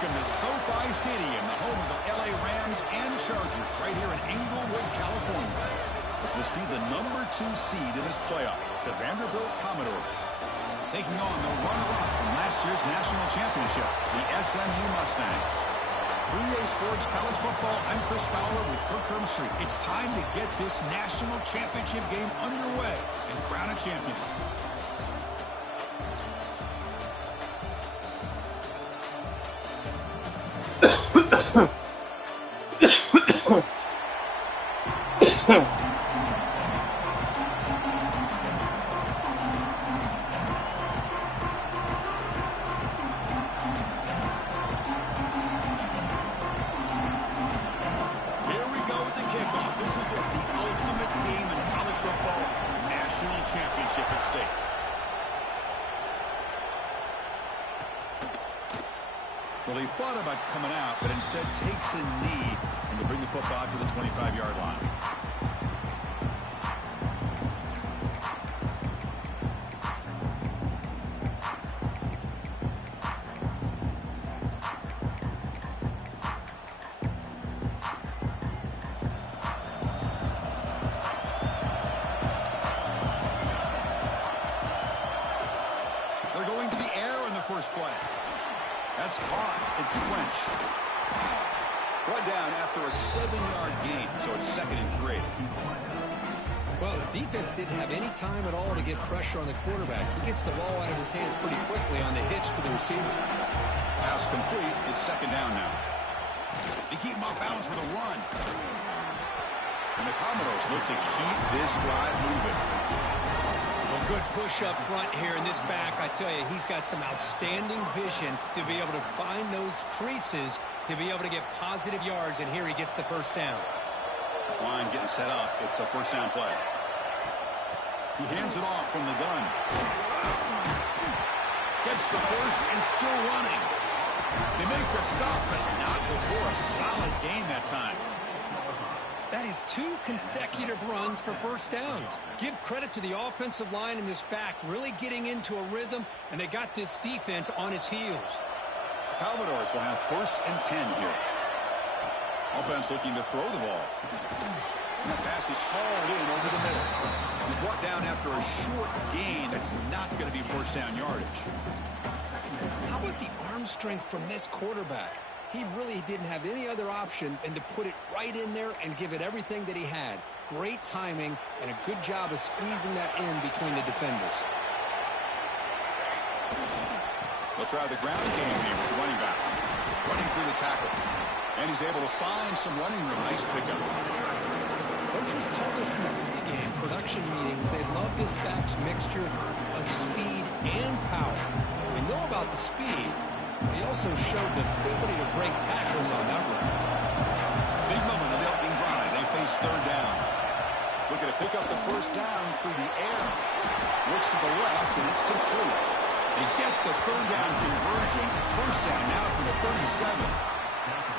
Welcome to SoFi Stadium, the home of the LA Rams and Chargers, right here in Inglewood, California. As we'll see the #2 seed in this playoff, the Vanderbilt Commodores, taking on the runner-up from last year's national championship, the SMU Mustangs. 3A Sports College Football, I'm Chris Fowler with Kirk Herbstreit. It's time to get this national championship game underway and crown a champion. Championship at stake. Well, he thought about coming out, but instead takes a knee and will bring the football to the 25-yard line. First play. That's caught. It's French. Brought down after a 7-yard gain, so it's 2nd and 3. Well, the defense didn't have any time at all to get pressure on the quarterback. He gets the ball out of his hands pretty quickly on the hitch to the receiver. Pass complete. It's 2nd down now. They keep him off balance with a run. And the Commodores look to keep this drive moving. Well, good push up front here in this back. I tell you, he's got some outstanding vision to be able to find those creases to be able to get positive yards, and here he gets the first down. This line getting set up. It's a first down play. He hands it off from the gun. Gets the first and still running. They make the stop, but not before a solid gain that time. That is 2 consecutive runs for first downs. Give credit to the offensive line in this back, really getting into a rhythm, and they got this defense on its heels. The Commodores will have 1st and 10 here. Offense looking to throw the ball. And the pass is hauled in over the middle. He's brought down after a short gain that's not going to be first down yardage. How about the arm strength from this quarterback? He really didn't have any other option than to put it right in there and give it everything that he had. Great timing and a good job of squeezing that in between the defenders. They'll try the ground game here with the running back. Running through the tackle. And he's able to find some running room. Nice pickup. Coaches told us in the pregame production meetings they love this back's mixture of speed and power. We know about the speed, but he also showed the ability to break tackles on that run. Big moment of the opening drive. They face 3rd down. Looking to pick up the first down through the air. Looks to the left, and it's complete. They get the 3rd down conversion. First down now for the 37.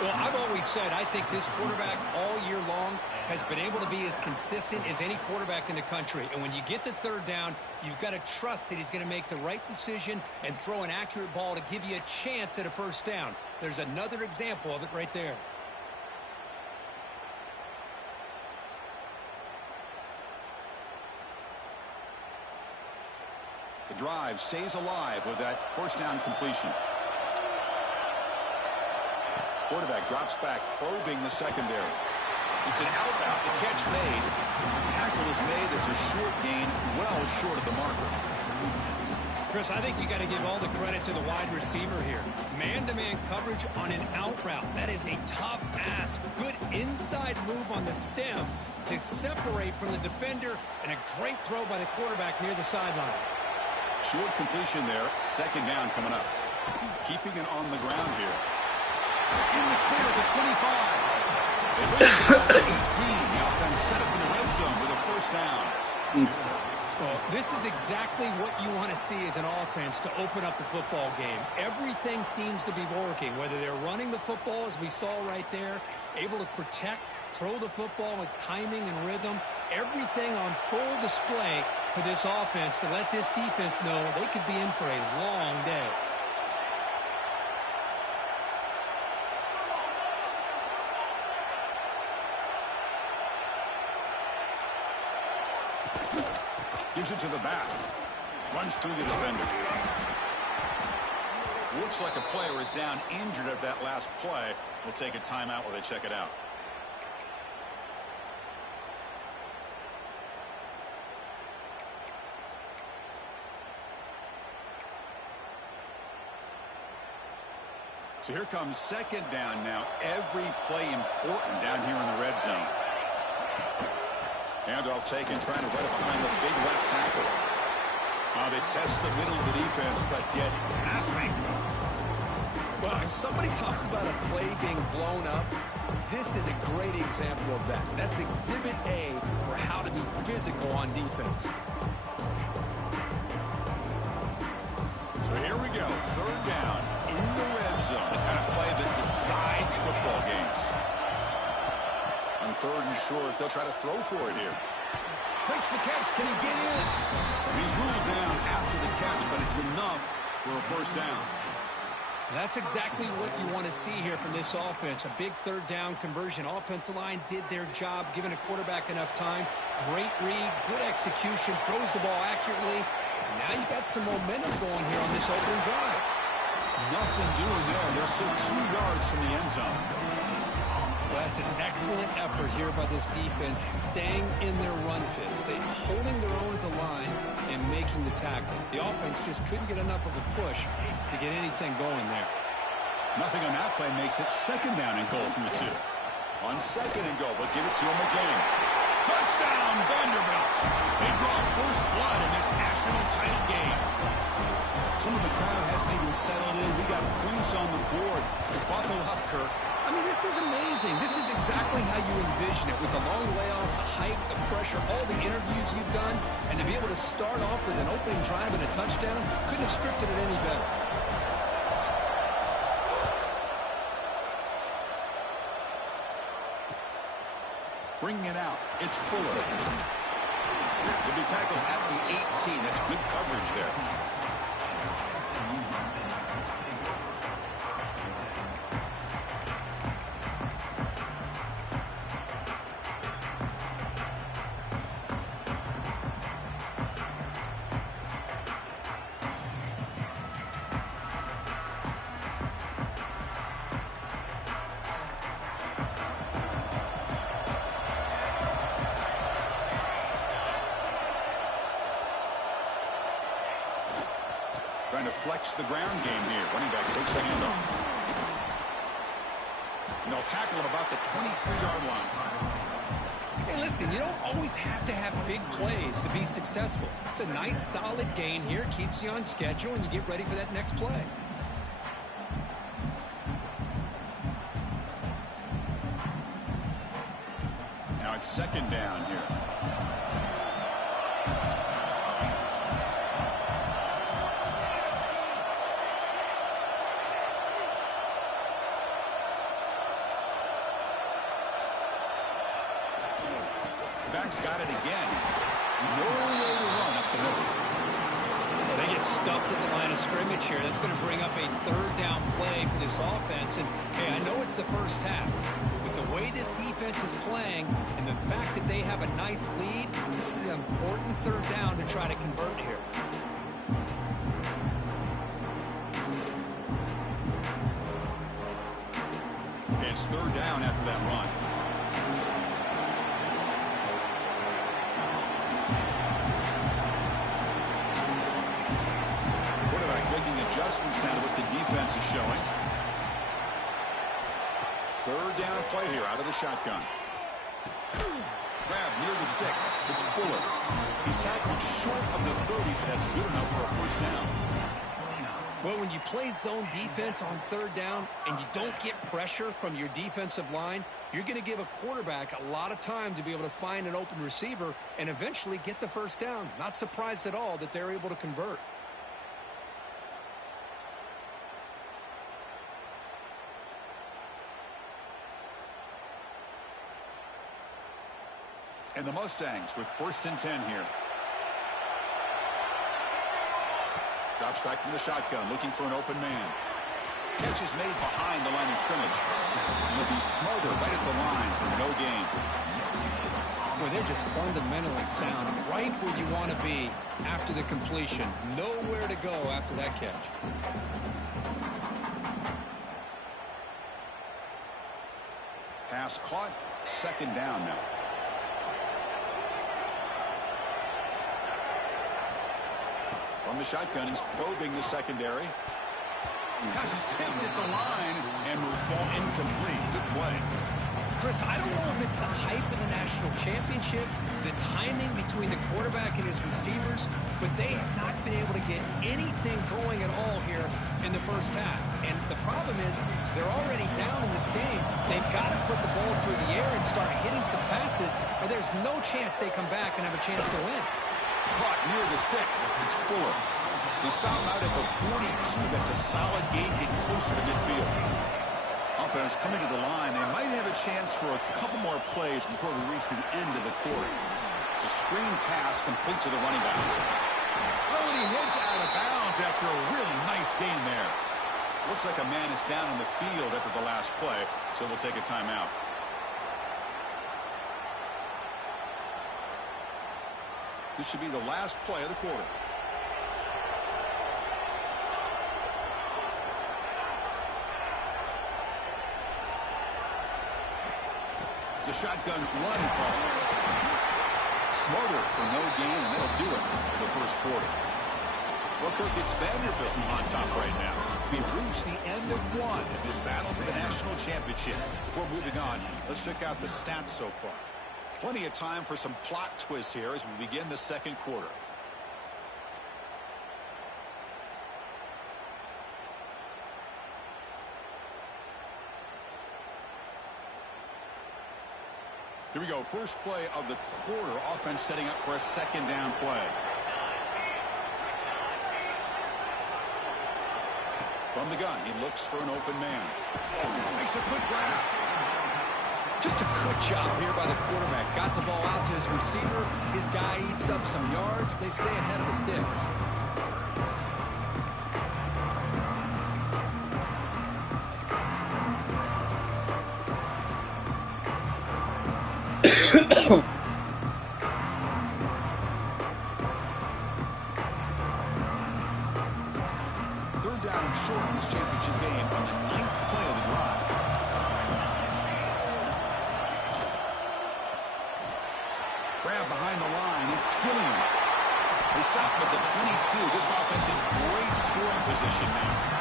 Well, I've always said I think this quarterback all year long has been able to be as consistent as any quarterback in the country. And when you get the 3rd down, you've got to trust that he's going to make the right decision and throw an accurate ball to give you a chance at a first down. There's another example of it right there. The drive stays alive with that first down completion. Quarterback drops back, probing the secondary. It's an out-out. The catch made. Tackle is made. That's a short gain, well short of the marker. Chris, I think you got to give all the credit to the wide receiver here. Man-to-man coverage on an out route. That is a tough ask. Good inside move on the stem to separate from the defender, and a great throw by the quarterback near the sideline. Short completion there. 2nd down coming up. Keeping it on the ground here. In the clear at the 25. They win the 18. The offense set up in the red zone with a first down. Well, this is exactly what you want to see as an offense to open up a football game. Everything seems to be working, whether they're running the football, as we saw right there, able to protect, throw the football with timing and rhythm. Everything on full display for this offense to let this defense know they could be in for a long day. Gives it to the back. Runs through the defender. Looks like a player is down injured at that last play. We'll take a timeout while they check it out. So here comes second down now. Every play important down here in the red zone. Handoff taken, trying to run it behind the big left tackle. They test the middle of the defense, but get nothing. Well, if somebody talks about a play being blown up, this is a great example of that. That's Exhibit A for how to be physical on defense. So here we go. Third down in the red zone. The kind of play that decides football games. On third and short, they'll try to throw for it here. Makes the catch. Can he get in? He's ruled down after the catch, but it's enough for a first down. That's exactly what you want to see here from this offense. A big third down conversion. Offensive line did their job, giving a quarterback enough time. Great read, good execution, throws the ball accurately. And now you got some momentum going here on this opening drive. Nothing doing there. They're still 2 yards from the end zone. Well, that's an excellent effort here by this defense, staying in their run fist. They're holding their own at the line and making the tackle. The offense just couldn't get enough of a push to get anything going there. Nothing on that play makes it second down and goal from the 2. On second and goal, they'll give it to him again. Touchdown, Vanderbilt. They draw first blood in this national title game. Some of the crowd hasn't even settled in. We got points on the board. Buckle up, Kirk. I mean, this is amazing. This is exactly how you envision it, with the long layoff, the hype, the pressure, all the interviews you've done, and to be able to start off with an opening drive and a touchdown, couldn't have scripted it any better. Bringing it out, it's Fuller. He'll be tackled at the 18. That's good coverage there. Trying to flex the ground game here. Running back takes the handoff. And they'll tackle him about the 23-yard line. Hey, listen, you don't always have to have big plays to be successful. It's a nice, solid gain here. Keeps you on schedule, and you get ready for that next play. Now it's second down here. Back's got it again. No way to run up the middle. Well, they get stuffed at the line of scrimmage here. That's going to bring up a third down play for this offense. And, hey, I know it's the first half, but the way this defense is playing and the fact that they have a nice lead, this is an important third down to try to convert here. Okay, it's third down after that run. Adjustments down to what the defense is showing. Third down play here out of the shotgun. Grab near the sticks. It's Fuller. He's tackled short of the 30, but that's good enough for a first down. Well, when you play zone defense on third down and you don't get pressure from your defensive line, you're going to give a quarterback a lot of time to be able to find an open receiver and eventually get the first down. Not surprised at all that they're able to convert. And the Mustangs with first and 10 here. Drops back from the shotgun, looking for an open man. Catch is made behind the line of scrimmage. And he'll be smarter right at the line for no gain. Boy, they're just fundamentally sound, right where you want to be after the completion. Nowhere to go after that catch. Pass caught. Second down now. From the shotgun, he's probing the secondary. Pass is tipped at the line and will fall incomplete. Good play. Chris, I don't know if it's the hype of the national championship, the timing between the quarterback and his receivers, but they have not been able to get anything going at all here in the first half. And the problem is they're already down in this game. They've got to put the ball through the air and start hitting some passes, or there's no chance they come back and have a chance to win. Caught near the sticks. It's Fuller. They stop out at the 42. That's a solid gain, getting closer to midfield. Offense coming to the line. They might have a chance for a couple more plays before we reach the end of the quarter. It's a screen pass complete to the running back. Oh, and he heads out of bounds after a really nice gain there. Looks like a man is down in the field after the last play, so we'll take a timeout. This should be the last play of the quarter. It's a shotgun run call. Smarter for no gain, and that'll do it for the first quarter. Well, Kirk, it's Vanderbilt on top right now. We've reached the end of one in this battle for the national championship. Before moving on, let's check out the stats so far. Plenty of time for some plot twists here as we begin the second quarter. Here we go. First play of the quarter. Offense setting up for a second down play. From the gun, he looks for an open man. Makes a quick grab. Just a good job here by the quarterback. Got the ball out to his receiver. His guy eats up some yards. They stay ahead of the sticks. Third down and short in this championship game on the 9th play of the drive. Grab behind the line. It's Gilliam. They stop him at the 22. This offense in great scoring position now.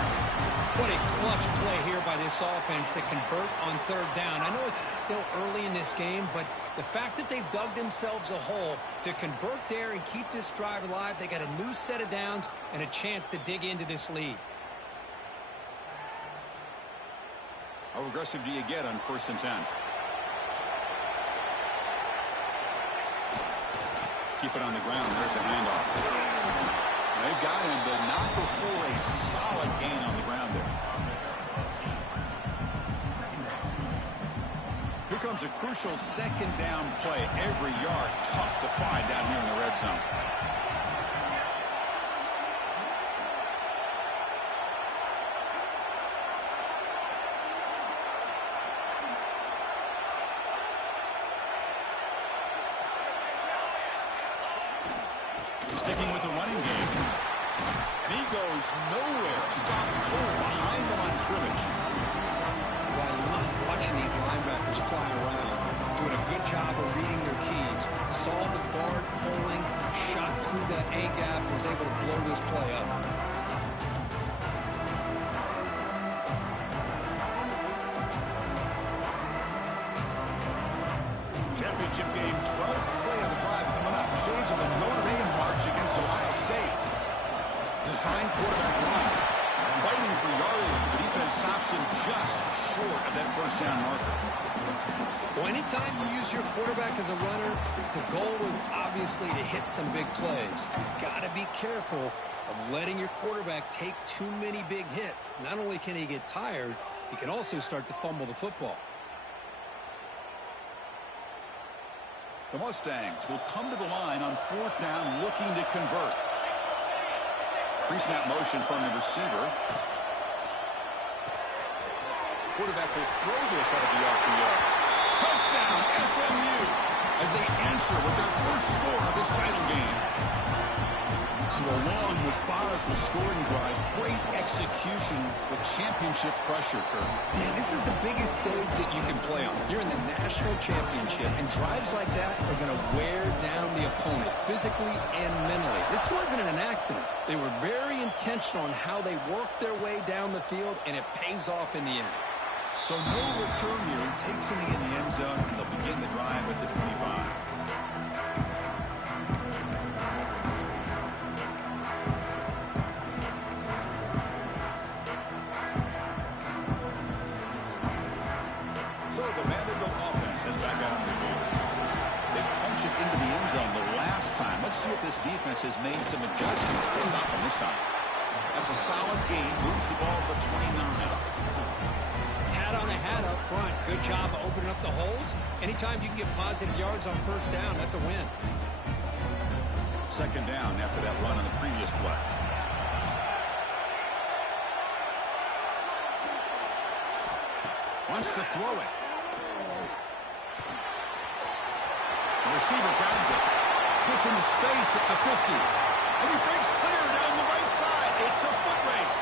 What a clutch play here by this offense to convert on third down. I know it's still early in this game, but the fact that they've dug themselves a hole to convert there and keep this drive alive, they got a new set of downs and a chance to dig into this lead. How aggressive do you get on 1st and 10? Keep it on the ground. There's the handoff. They've got him, but not before a solid gain on the ground there. Here comes a crucial second down play. Every yard tough to find down here in the red zone. Sticking with the running game. And he goes nowhere. Stopped cold behind the line of scrimmage. Well, I love watching these linebackers fly around. Doing a good job of reading their keys. Saw the guard pulling, shot through that A-gap, was able to blow this play up. Championship game, 12th play of the drive coming up. Shades of the Notre Dame march against Ohio State. Design quarterback run. Fighting for yardage, but the defense stops him just short of that first down marker. Well, anytime you use your quarterback as a runner, the goal is obviously to hit some big plays. You've got to be careful of letting your quarterback take too many big hits. Not only can he get tired, he can also start to fumble the football. The Mustangs will come to the line on 4th down, looking to convert. Pre-snap motion from the receiver. Quarterback will throw this out of the RPO. Touchdown, SMU. as they answer with their first score of this title game. So a long, methodical scoring drive, great execution with championship pressure, Kurt. Man, this is the biggest stage that you can play on. You're in the national championship, and drives like that are going to wear down the opponent physically and mentally. This wasn't an accident. They were very intentional on how they worked their way down the field, and it pays off in the end. So no return here. He takes it in the end zone, and they'll begin the drive at the 25. So the Vanderbilt offense heads back out on the field. They punch it into the end zone the last time. Let's see if this defense has made some adjustments to stop them this time. That's a solid gain. Moves the ball to the 29. Hat on a hat up front. Good job of opening up the holes. Anytime you can get positive yards on first down, that's a win. Second down after that run on the previous play. Wants to throw it. The receiver grabs it. Gets into space at the 50. And he breaks clear down the right side. It's a foot race.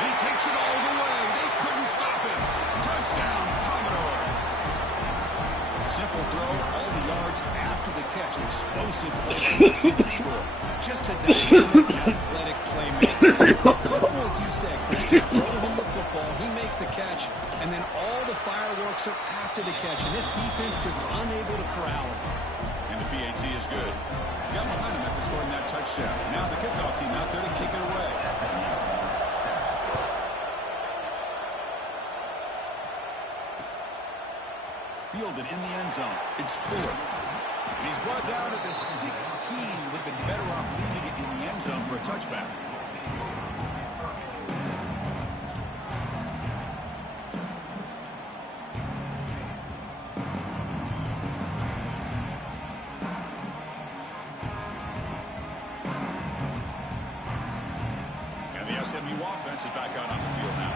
He takes it all the way. They couldn't stop him. Touchdown, Commodores. Simple throw, all the yards after the catch. Explosive play to score. Just a dynamic, athletic playmaker. As simple as you said, Chris, just throw him the football. He makes the catch, and then all the fireworks are after the catch. And this defense just unable to corral him. And the PAT is good. Got momentum after scoring that touchdown. Now the kickoff team out there to kick it away. Fielded in the end zone. It's Fuller. He's brought down at the 16. Would have been better off leaving it in the end zone for a touchback. And the SMU offense is back out on the field now.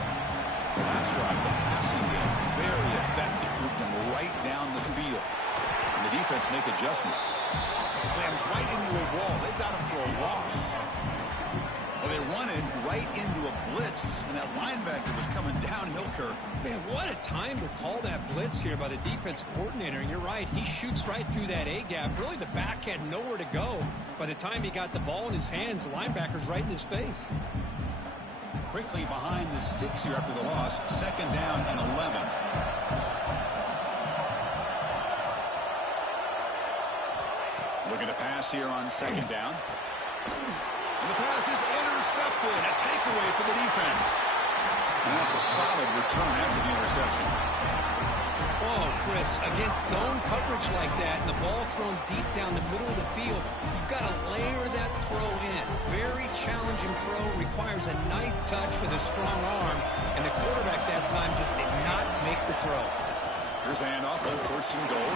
Last drive, the passing game, very effective. Moved them right down the field. And the defense make adjustments. Slams right into a wall. They got him for a loss. Well, they run it right into a blitz, and that linebacker was coming downhill, Kirk. Man, what a time to call that blitz here by the defensive coordinator. And you're right, he shoots right through that A-gap. Really, the back had nowhere to go. By the time he got the ball in his hands, the linebacker's right in his face. Quickly behind the sticks here after the loss. Second down and 11. Looking to pass here on second down. And the pass is intercepted. A takeaway for the defense. And that's a solid return after the interception. Oh, Chris, against zone coverage like that and the ball thrown deep down the middle of the field, you've got to layer that throw in. Very challenging throw, requires a nice touch with a strong arm, and the quarterback that time just did not make the throw. Here's the handoff, first and goal.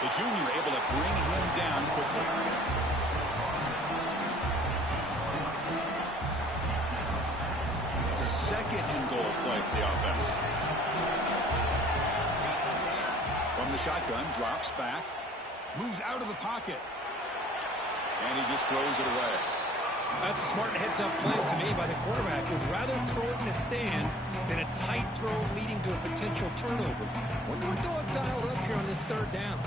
The junior able to bring him down quickly. It's a second and goal play for the offense. From the shotgun, drops back, moves out of the pocket, and he just throws it away. That's a smart heads-up play to me by the quarterback. Would rather throw it in the stands than a tight throw leading to a potential turnover. Wonder what they'll have dialed up here on this third down.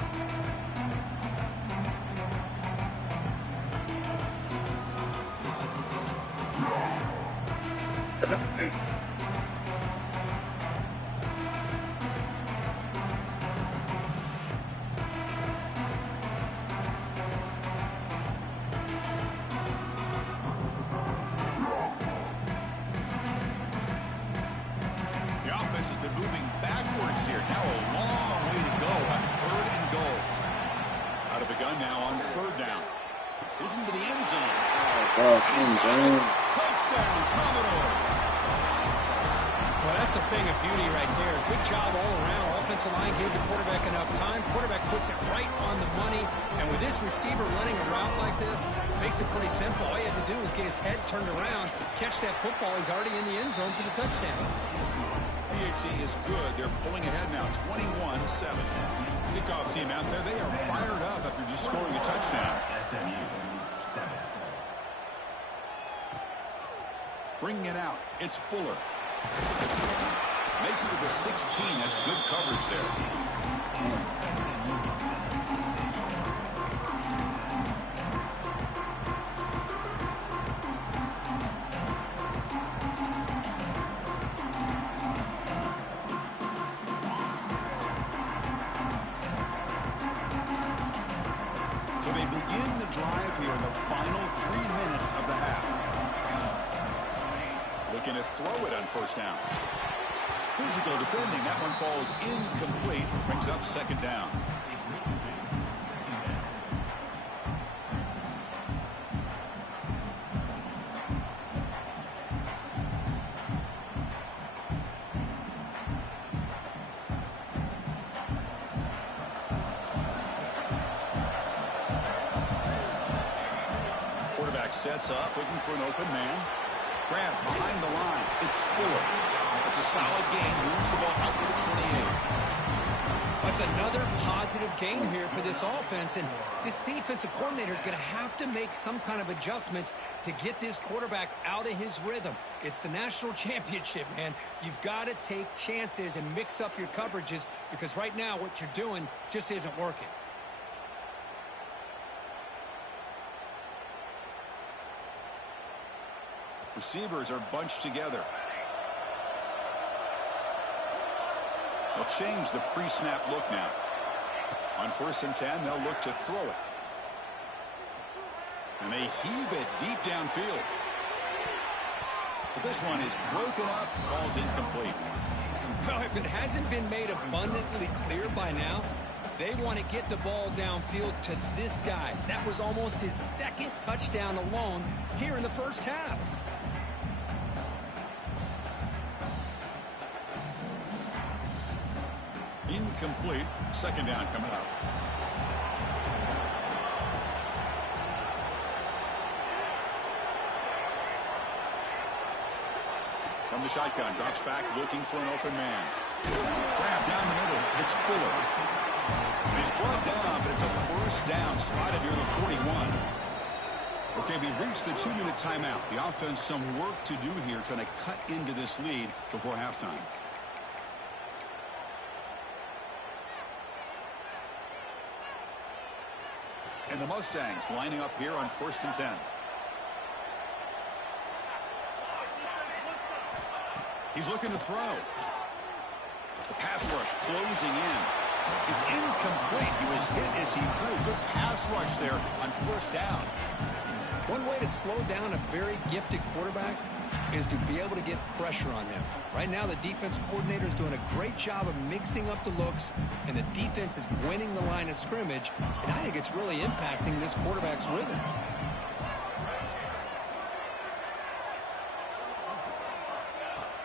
Touchdown, Commodores. Well, that's a thing of beauty right there. Good job all around. Offensive line gave the quarterback enough time. Quarterback puts it right on the money. And with this receiver running a route like this, makes it pretty simple. All you had to do is get his head turned around, catch that football. He's already in the end zone for the touchdown. PAT is good. They're pulling ahead now, 21-7. Kickoff team out there, they are fired up after just scoring a touchdown. SMU 7. Bringing it out, it's Fuller. Makes it to the 16. That's good coverage there. So they begin the drive here in the final 3 minutes of the half. Looking to throw it on first down. Physical defending. That one falls incomplete. Brings up second down. Quarterback sets up, looking for an open man. Grab behind the line. It's Fuller. It's a solid gain. Moves the ball out to the 28. That's another positive game here for this offense. And this defensive coordinator is going to have to make some kind of adjustments to get this quarterback out of his rhythm. It's the national championship, man. You've got to take chances and mix up your coverages because right now what you're doing just isn't working. Receivers are bunched together. They'll change the pre-snap look now. On 1st and 10, they'll look to throw it. And they heave it deep downfield. But this one is broken up, falls incomplete. Well, if it hasn't been made abundantly clear by now, they want to get the ball downfield to this guy. That was almost his second touchdown alone here in the first half. Incomplete. Second down coming up. From the shotgun, drops back, looking for an open man. Grab down the middle. It's Fuller. And he's brought down, but it's a first down, spotted near the 41. Okay, we've reached the 2-minute timeout. The offense, some work to do here, trying to cut into this lead before halftime. And the Mustangs lining up here on 1st and 10. He's looking to throw. The pass rush closing in. It's incomplete. He was hit as he threw. Good pass rush there on first down. One way to slow down a very gifted quarterback is to be able to get pressure on him. Right now, the defense coordinator is doing a great job of mixing up the looks, and the defense is winning the line of scrimmage, and I think it's really impacting this quarterback's rhythm.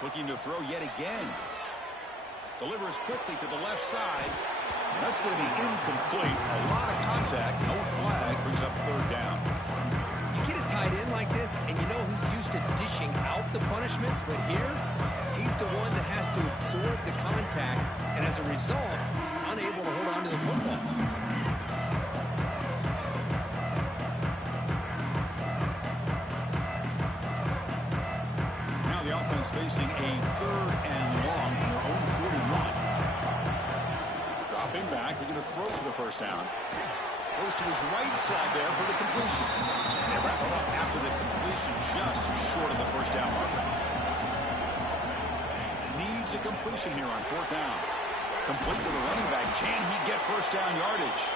Looking to throw yet again. Delivers quickly to the left side. That's going to be incomplete. A lot of contact. No flag. Brings up third down. You get a tight end like this, and you know he's used to dishing out the punishment, but here, he's the one that has to absorb the contact, and as a result, he's unable to hold on to the football. Now the offense facing a third and long on their own 41. Dropping back, they're going to throw for the first down. Goes to his right side there for the completion. They wrap it up after the completion, just short of the first down marker. Needs a completion here on fourth down. Complete to the running back. Can he get first down yardage?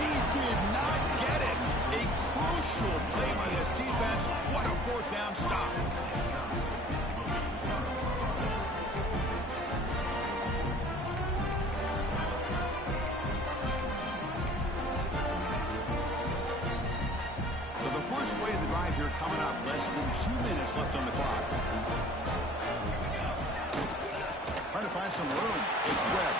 He did not get it. A crucial play by this defense. What a fourth down stop. First play of the drive here coming up. Less than 2 minutes left on the clock. Trying to find some room. It's Webb.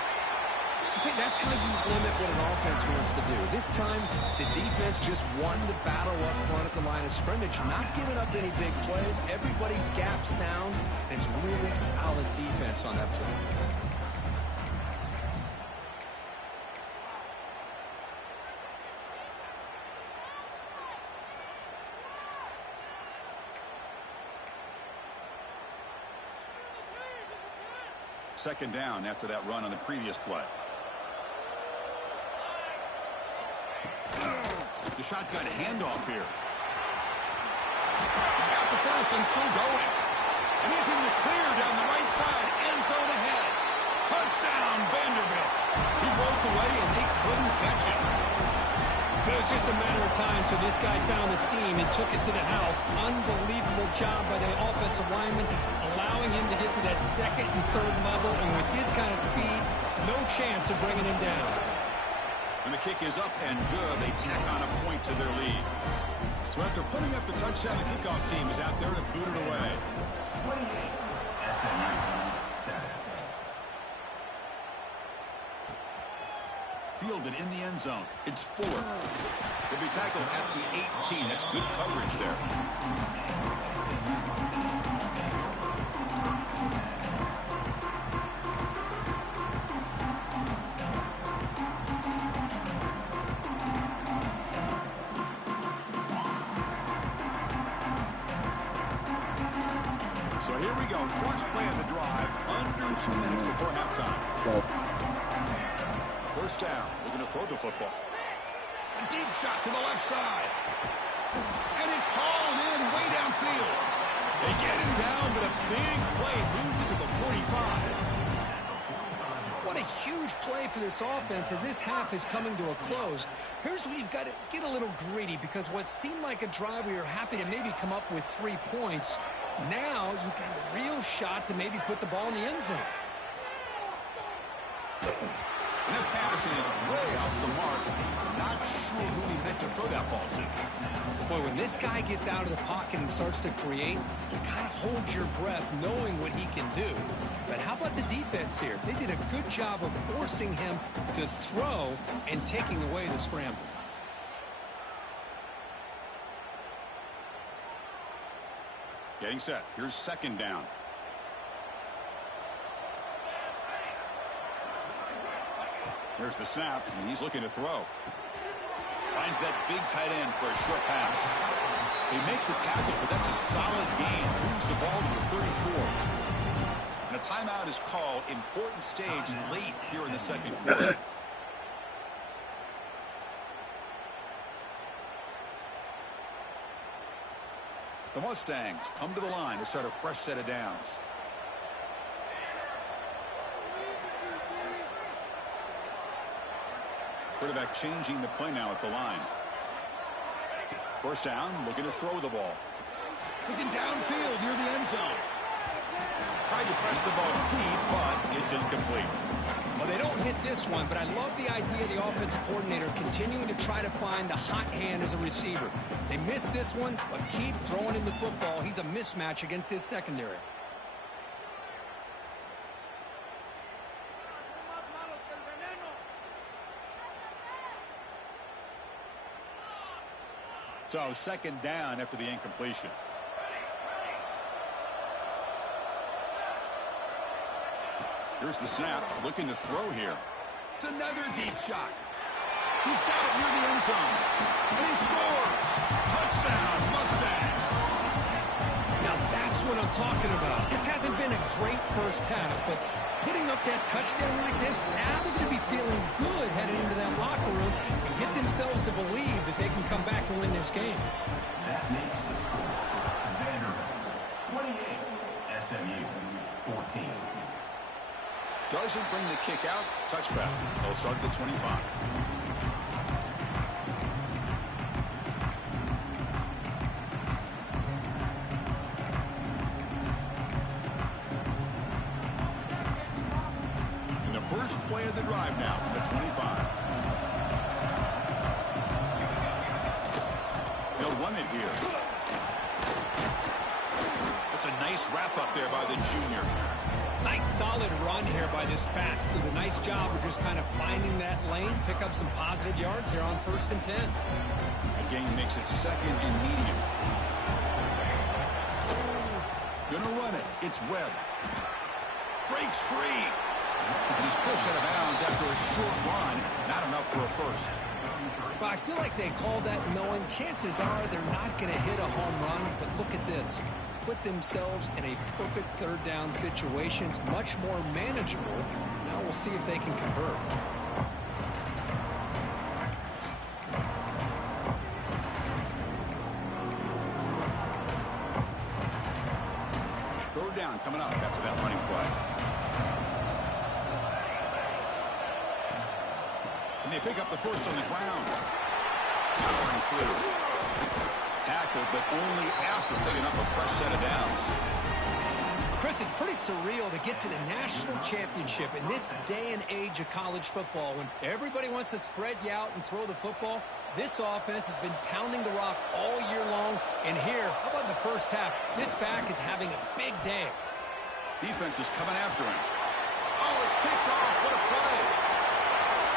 See, that's how you limit what an offense wants to do. This time, the defense just won the battle up front at the line of scrimmage, not giving up any big plays. Everybody's gap sound, and it's really solid defense on that play. Second down after that run on the previous play. The shotgun handoff here. He's got the first and still going. And he's in the clear down the right side. End zone ahead. Touchdown, Vanderbilt. He broke away and they couldn't catch him. It was just a matter of time till this guy found the seam and took it to the house. Unbelievable job by the offensive lineman, allowing him to get to that second and third level. And with his kind of speed, no chance of bringing him down. And the kick is up and good. They tack on a point to their lead. So after putting up the touchdown, the kickoff team is out there to boot it away. 28, SMU 7. Fielded in the end zone. It's Fuller. He'll be tackled at the 18. That's good coverage there. So here we go. First play of the drive. Under 2 minutes before halftime. First down. We're going to throw the football. A deep shot to the left side. And it's hauled in way downfield. They get him down, but a big play moves into the 45. What a huge play for this offense as this half is coming to a close. Here's where you've got to get a little gritty, because what seemed like a drive where you're happy to maybe come up with 3 points, now you've got a real shot to maybe put the ball in the end zone. And that pass is way off the mark. Not sure who he meant to throw that ball to. Boy, when this guy gets out of the pocket and starts to create, you kind of hold your breath knowing what he can do. But how about the defense here? They did a good job of forcing him to throw and taking away the scramble. Getting set. Here's second down. There's the snap, and he's looking to throw. Finds that big tight end for a short pass. They make the tackle, but that's a solid gain. Moves the ball to the 34. And a timeout is called. Important stage late here in the second quarter. The Mustangs come to the line to start a fresh set of downs. Quarterback changing the play now at the line. First down, looking to throw the ball. Looking downfield near the end zone. Tried to press the ball deep, but it's incomplete. Well, they don't hit this one, but I love the idea of the offensive coordinator continuing to try to find the hot hand as a receiver. They missed this one, but keep throwing in the football. He's a mismatch against his secondary. So second down after the incompletion. Here's the snap, looking to throw here. It's another deep shot. He's got it near the end zone. And he scores. Touchdown, Mustangs. Now that's what I'm talking about. This hasn't been a great first half, but putting up that touchdown like this, now they're going to be feeling good heading into that locker room and get themselves to believe that they can come back and win this game. That makes the score Vanderbilt 28, SMU 14. Doesn't bring the kick out. Touchback. They'll start at the 25. And the first play of the drive now from the 25. They'll run it here. That's a nice wrap up there by the junior. Nice solid run here by this back. Did a nice job of just kind of finding that lane, pick up some positive yards here on 1st and 10. The game makes it 2nd and medium. Gonna run it. It's Webb. Breaks free. And he's pushed out of bounds after a short run. Not enough for a first. Well, I feel like they called that knowing chances are they're not going to hit a home run. But look at this. Put themselves in a perfect 3rd down situation. It's much more manageable. Now we'll see if they can convert. 3rd down coming up after that running play. And they pick up the first on the ground. Powering through. Tackled, but only after picking up a fresh set of downs. Chris, it's pretty surreal to get to the national championship in this day and age of college football when everybody wants to spread you out and throw the football. This offense has been pounding the rock all year long. And here, how about the first half? This back is having a big day. Defense is coming after him. Oh, it's picked off. What a play.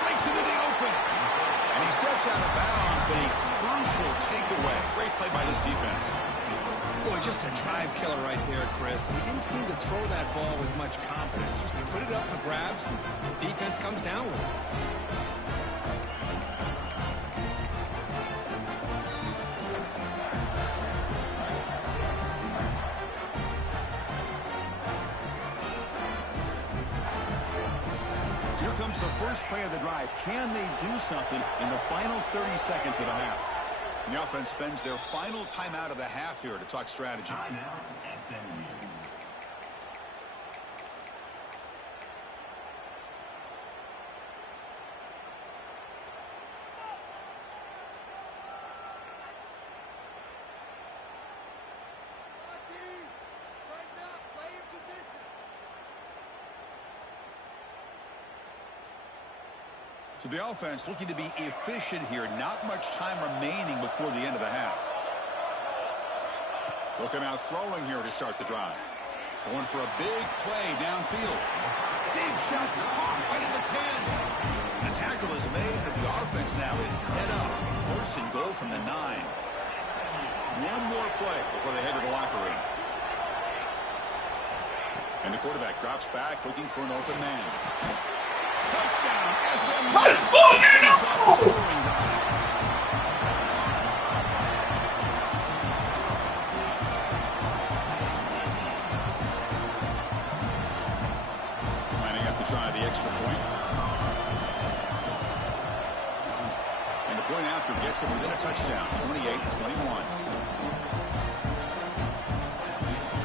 Breaks into the open. And he steps out of bounds, but a crucial takeaway. Great play by this defense. Boy, just a drive killer right there, Chris. He didn't seem to throw that ball with much confidence. Just put it up for grabs, and the defense comes down with it. Here comes the first play of the drive. Can they do something in the final 30 seconds of the half? The offense spends their final timeout of the half here to talk strategy. Timeout, SMU. So the offense looking to be efficient here. Not much time remaining before the end of the half. They'll come out throwing here to start the drive. Going for a big play downfield. Deep shot caught right at the 10. The tackle is made, but the offense now is set up. 1st and goal from the 9. One more play before they head to the locker room. And the quarterback drops back looking for an open man. Touchdown, SMU. Let's go, off the scoring drive. Lining up to try the extra point. And the point after gets them within a touchdown, 28-21.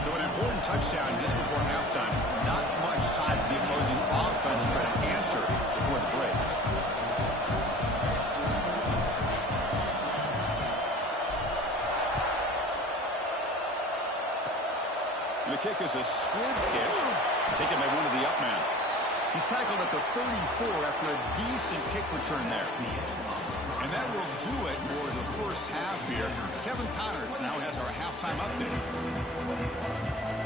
So an important touchdown just before halftime. Not much time for the opposing offense to try to answer before the break. And the kick is a squib kick, taken by one of the up men. He's tackled at the 34 after a decent kick return there. And that will do it for the first half here. Kevin Connors now has our halftime update.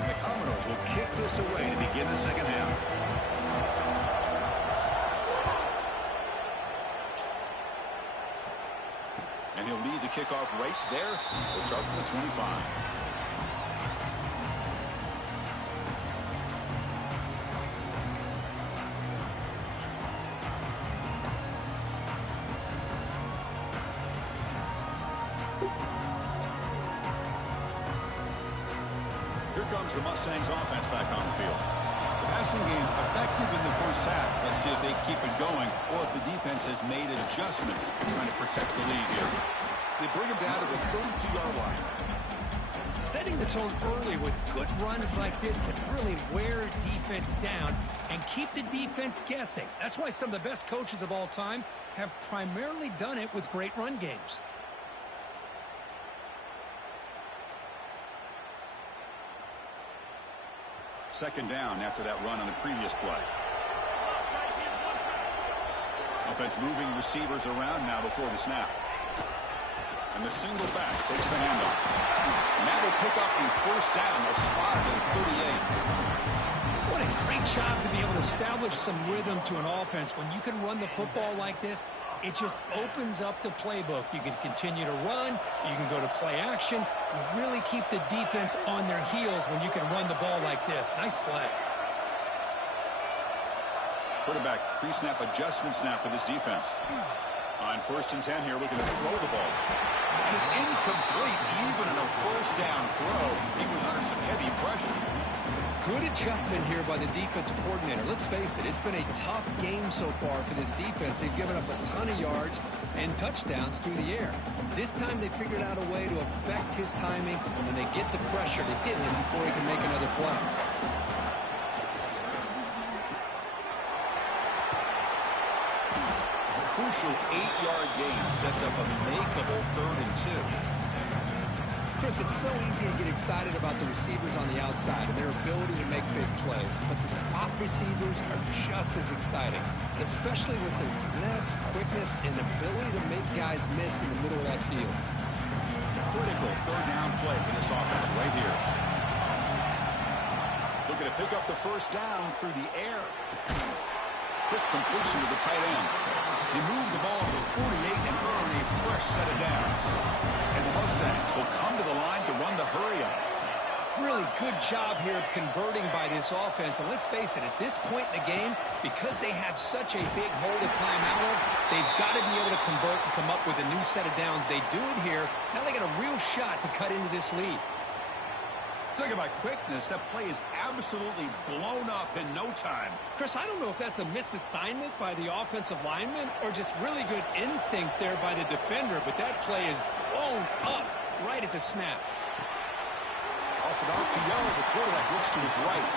The Commodores will kick this away to begin the second half. And he'll lead the kickoff right there. We'll start with the 25. The Mustangs offense back on the field. The passing game effective in the first half. Let's see if they keep it going or if the defense has made adjustments trying to protect the lead here. They bring him down to the 32-yard line. Setting the tone early with good runs like this can really wear defense down and keep the defense guessing. That's why some of the best coaches of all time have primarily done it with great run games. Second down after that run on the previous play. Offense moving receivers around now before the snap. And the single back takes the handoff. And that will pick up the first down, a spot at the 38. What a great Good job to be able to establish some rhythm to an offense. When you can run the football like this, it just opens up the playbook. You can continue to run. You can go to play action. You really keep the defense on their heels when you can run the ball like this. Nice play. Quarterback pre-snap adjustments now for this defense. On 1st and 10 here, looking to throw the ball. And it's incomplete, even in a first down throw. He was under some heavy pressure. Good adjustment here by the defensive coordinator. Let's face it, it's been a tough game so far for this defense. They've given up a ton of yards and touchdowns through the air. This time they figured out a way to affect his timing, and they get the pressure to hit him before he can make another play. Crucial 8-yard gain sets up a makeable 3rd and 2. Chris, it's so easy to get excited about the receivers on the outside and their ability to make big plays, but the slot receivers are just as exciting, especially with their finesse, quickness, and ability to make guys miss in the middle of that field. Critical 3rd down play for this offense right here. Looking to pick up the 1st down through the air. Quick completion to the tight end. He moved the ball to the 48 and earned a fresh set of downs. And the Mustangs will come to the line to run the hurry-up. Really good job here of converting by this offense. And let's face it, at this point in the game, because they have such a big hole to climb out of, they've got to be able to convert and come up with a new set of downs. They do it here. Now they got a real shot to cut into this lead. Talk about quickness. That play is absolutely blown up in no time. Chris, I don't know if that's a misassignment by the offensive lineman or just really good instincts there by the defender, but that play is blown up right at the snap. Off an RPO, the quarterback looks to his right.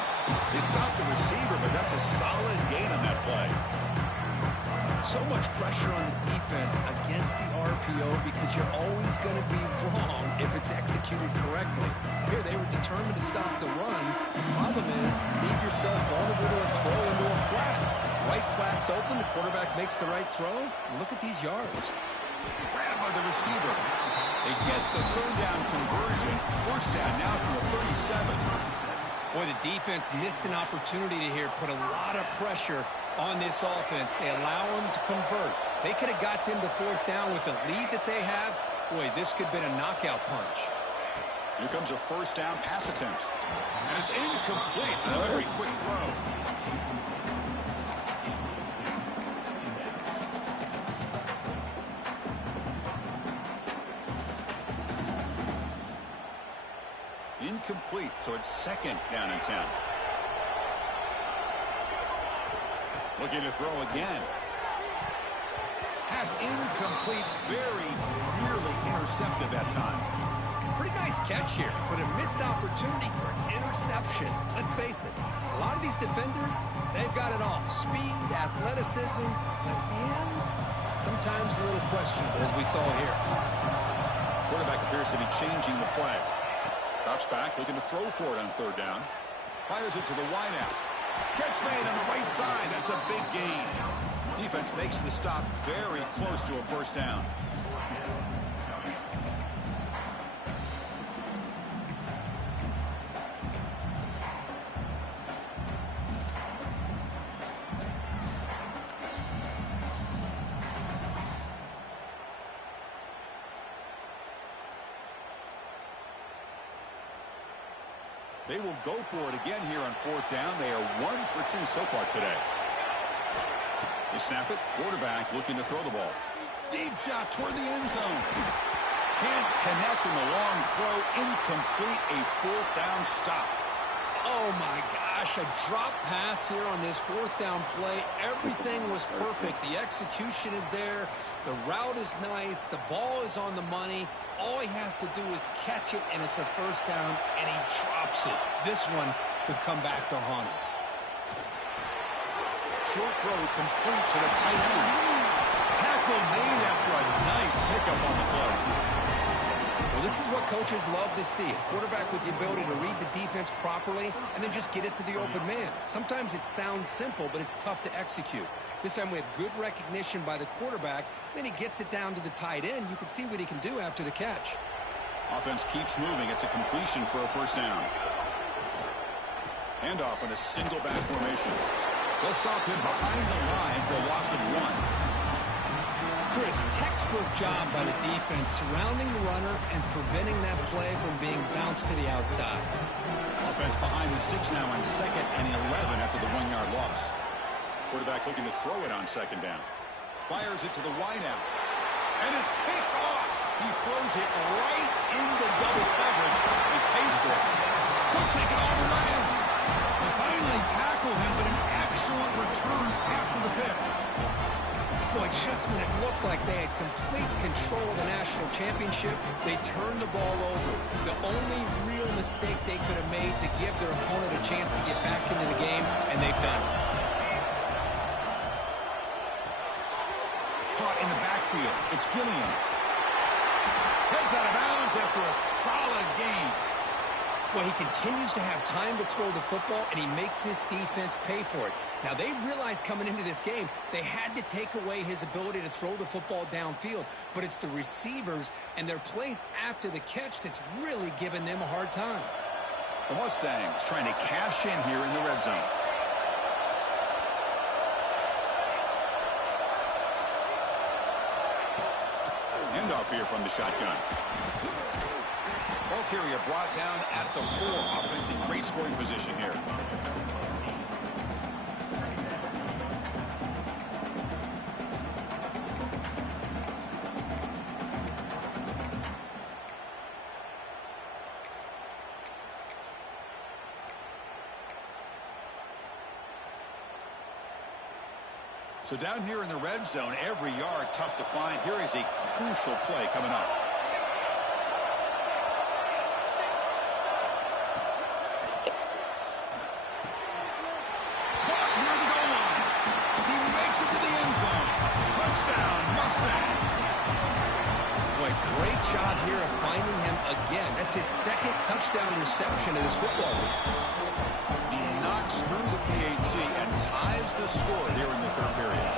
They stop the receiver, but that's a solid gain on that play. So much pressure on the defense against the RPO because you're always going to be wrong if it's executed correctly. Here, they were determined to stop the run. The problem is you leave yourself vulnerable to a throw into a flat. Right flat's open. The quarterback makes the right throw. Look at these yards. Grabbed by the receiver. They get the 3rd down conversion. 1st down now from the 37. Boy, the defense missed an opportunity to here put a lot of pressure on this offense. They allow them to convert. They could have got them to 4th down with the lead that they have. Boy, this could have been a knockout punch. Here comes a 1st down pass attempt. And it's incomplete. A very quick throw. Incomplete, so it's 2nd down and 10. Looking to throw again. Pass incomplete, very nearly intercepted that time. Pretty nice catch here, but a missed opportunity for an interception. Let's face it, a lot of these defenders, they've got it all. Speed, athleticism, but hands, sometimes a little questionable, as we saw here. Quarterback appears to be changing the play. Drops back, looking to throw for it on 3rd down. Fires it to the wideout. Catch made on the right side. That's a big gain. Defense makes the stop very close to a 1st down. They will go for it again here on 4th down. They are 1 for 2 so far today. They snap it. Quarterback looking to throw the ball. Deep shot toward the end zone. Can't connect in the long throw. Incomplete. A 4th down stop. Oh, my gosh. A drop pass here on this 4th down play. Everything was perfect. The execution is there. The route is nice. The ball is on the money. All he has to do is catch it, and it's a 1st down, and he drops it. This one could come back to haunt him. Short throw complete to the tight end. Tackle made after a nice pickup on the play. Well, this is what coaches love to see. A quarterback with the ability to read the defense properly and then just get it to the open man. Sometimes it sounds simple, but it's tough to execute. This time we have good recognition by the quarterback. Then he gets it down to the tight end. You can see what he can do after the catch. Offense keeps moving. It's a completion for a 1st down. Handoff in a single back formation. They'll stop him behind the line for a loss of 1. Chris, textbook job by the defense surrounding the runner and preventing that play from being bounced to the outside. Offense behind the 6 now on 2nd and 11 after the 1-yard loss. Quarterback looking to throw it on 2nd down. Fires it to the wideout. And it's picked off. He throws it right into double coverage and pays for it. Could take it all the way in. They finally tackled him, but an excellent return after the pick. Boy, just when it looked like they had complete control of the national championship, they turned the ball over. The only real mistake they could have made to give their opponent a chance to get back into the game, and they've done it. Caught in the backfield. It's Gilliam. Heads out of bounds after a solid game. Well, he continues to have time to throw the football, and he makes this defense pay for it. Now, they realized coming into this game, they had to take away his ability to throw the football downfield. But it's the receivers and their plays after the catch that's really giving them a hard time. The Mustangs trying to cash in here in the red zone. Handoff here from the shotgun. Ball carrier brought down at the 4. Offense in great scoring position here. So down here in the red zone, every yard tough to find. Here is a crucial play coming up. Caught near the goal line. He makes it to the end zone. Touchdown, Mustangs. Boy, great job here of finding him again. That's his 2nd touchdown reception of this football game. He knocks through the PAT and ties the score here in the 3rd period.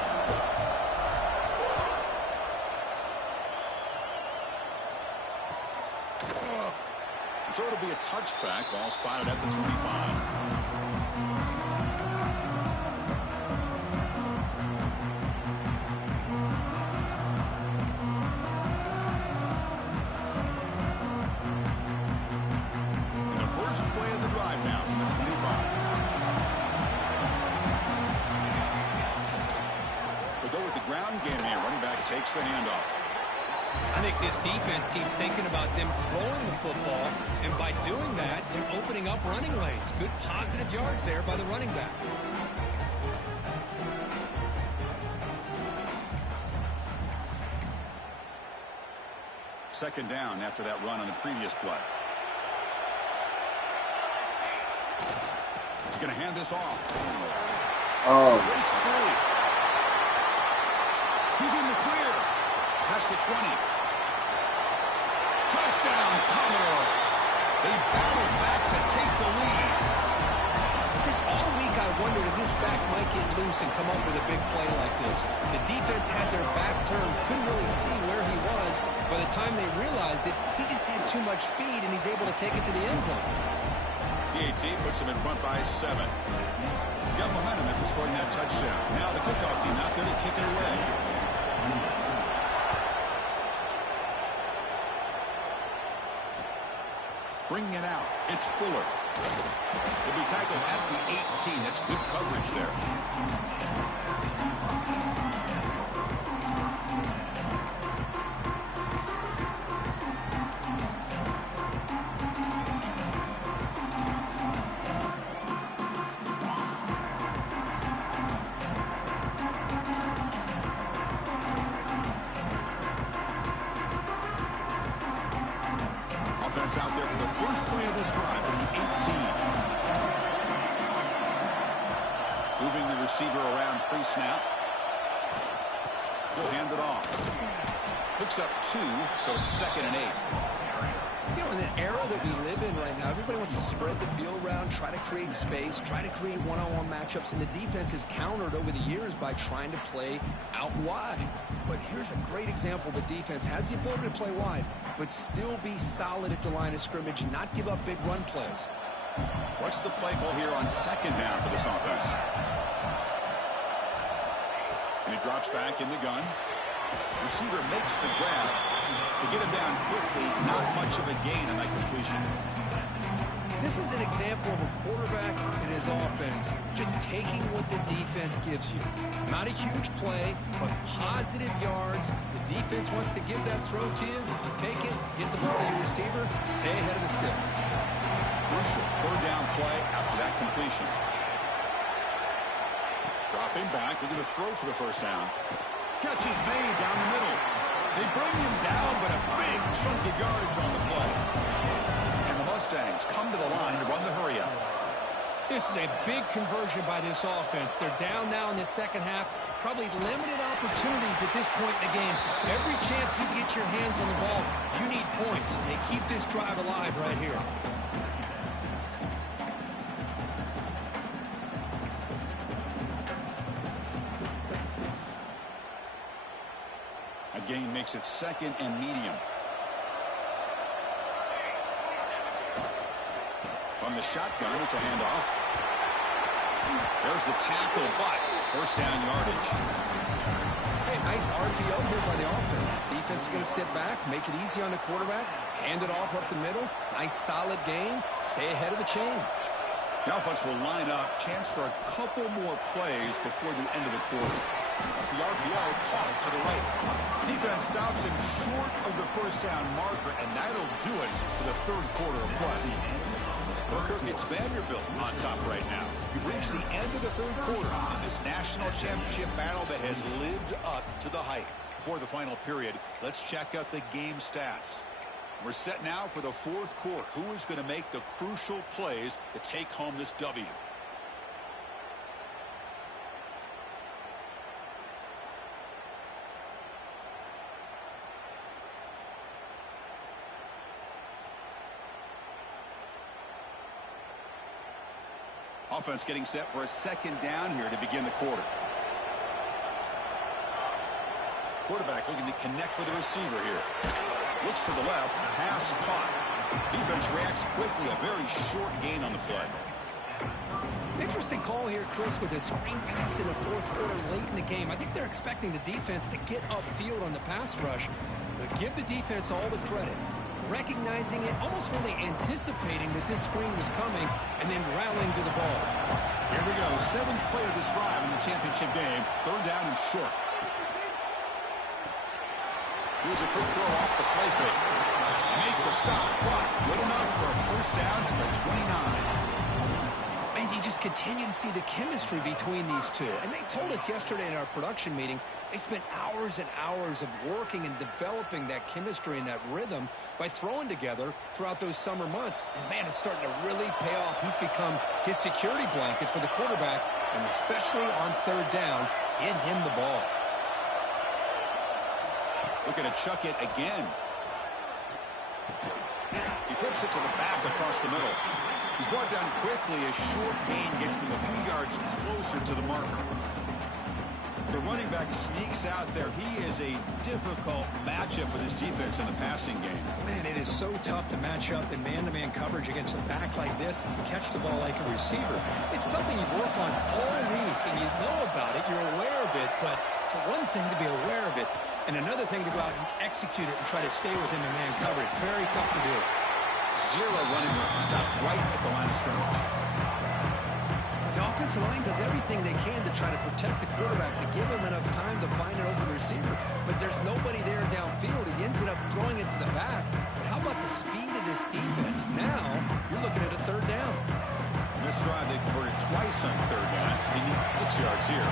So it'll be a touchback. Ball spotted at the 25. Takes the handoff. I think this defense keeps thinking about them throwing the football, and by doing that, they're opening up running lanes. Good positive yards there by the running back. Second down after that run on the previous play. He's going to hand this off. Breaks free. He's in the clear. Past the 20. Touchdown, Commodores. They battled back to take the lead. Just all week I wondered if this back might get loose and come up with a big play like this. The defense had their back turned, couldn't really see where he was. By the time they realized it, he just had too much speed, and he's able to take it to the end zone. PAT puts him in front by 7. Got momentum after scoring that touchdown. Now the kickoff team out there to kick it away. Bringing it out. It's Fuller. He'll be tackled at the 18. That's good coverage there. Out there for the first play of this drive from the 18. Moving the receiver around pre-snap. He'll hand it off. Picks up 2, so it's 2nd and 8. You know, in the era that we live in right now, everybody wants to spread the field around, try to create space, try to create one-on-one matchups, and the defense is countered over the years by trying to play out wide. But here's a great example. The defense has the ability to play wide, but still be solid at the line of scrimmage, not give up big run plays. What's the play call here on second down for this offense? And he drops back in the gun. Receiver makes the grab. To get him down quickly, not much of a gain on that completion. This is an example of a quarterback and his offense just taking what the defense gives you. Not a huge play, but positive yards. The defense wants to give that throw to you. You take it, get the ball to your receiver, stay ahead of the sticks. Crucial third down play after that completion. Dropping back, looking to throw for the first down. Catch is made down the middle. They bring him down, but a big chunk of yardage on the play. And the Mustangs come to the line to run the hurry up. This is a big conversion by this offense. They're down now in the second half. Probably limited opportunities at this point in the game. Every chance you get your hands on the ball, you need points. They keep this drive alive right here. Gain makes it second and medium. On the shotgun, it's a handoff. There's the tackle, but first down yardage. Hey, nice RPO here by the offense. Defense is going to sit back, make it easy on the quarterback, hand it off up the middle. Nice solid gain. Stay ahead of the chains. The offense will line up. Chance for a couple more plays before the end of the quarter. The RPO caught to the right. Defense stops him short of the first down marker, and that'll do it for the third quarter of play. Kirk, it's Vanderbilt on top right now. We've reached the end of the third quarter in this national championship battle that has lived up to the hype. Before the final period, let's check out the game stats. We're set now for the fourth quarter. Who is going to make the crucial plays to take home this W? Offense getting set for a second down here to begin the quarter. Quarterback looking to connect with the receiver here. Looks to the left, pass caught. Defense reacts quickly, a very short gain on the play. Interesting call here, Chris, with a screen pass in the fourth quarter late in the game. I think they're expecting the defense to get upfield on the pass rush, but give the defense all the credit. Recognizing it, almost really anticipating that this screen was coming, and then rallying to the ball. Here we go, seventh play of this drive in the championship game. Third down and short. Here's a quick throw off the play fake. Make the stop, but good enough for a first down at the 29. And you just continue to see the chemistry between these two. And they told us yesterday in our production meeting, they spent hours and hours of working and developing that chemistry and that rhythm by throwing together throughout those summer months. And, man, it's starting to really pay off. He's become his security blanket for the quarterback, and especially on third down, get him the ball. Looking to chuck it again. He flips it to the back across the middle. He's brought down quickly. A short gain gets them a few yards closer to the marker. The running back sneaks out there. He is a difficult matchup for this defense in the passing game. Man, it is so tough to match up in man-to-man coverage against a back like this and catch the ball like a receiver. It's something you work on all week, and you know about it. You're aware of it, but it's one thing to be aware of it, and another thing to go out and execute it and try to stay within the man coverage. Very tough to do. Zero running room. Stop right at the line of scrimmage. The offensive line does everything they can to try to protect the quarterback, to give him enough time to find an open receiver. But there's nobody there downfield. He ends up throwing it to the back. But how about the speed of this defense? Now you're looking at a third down. On this drive, they converted twice on third down. He needs 6 yards here.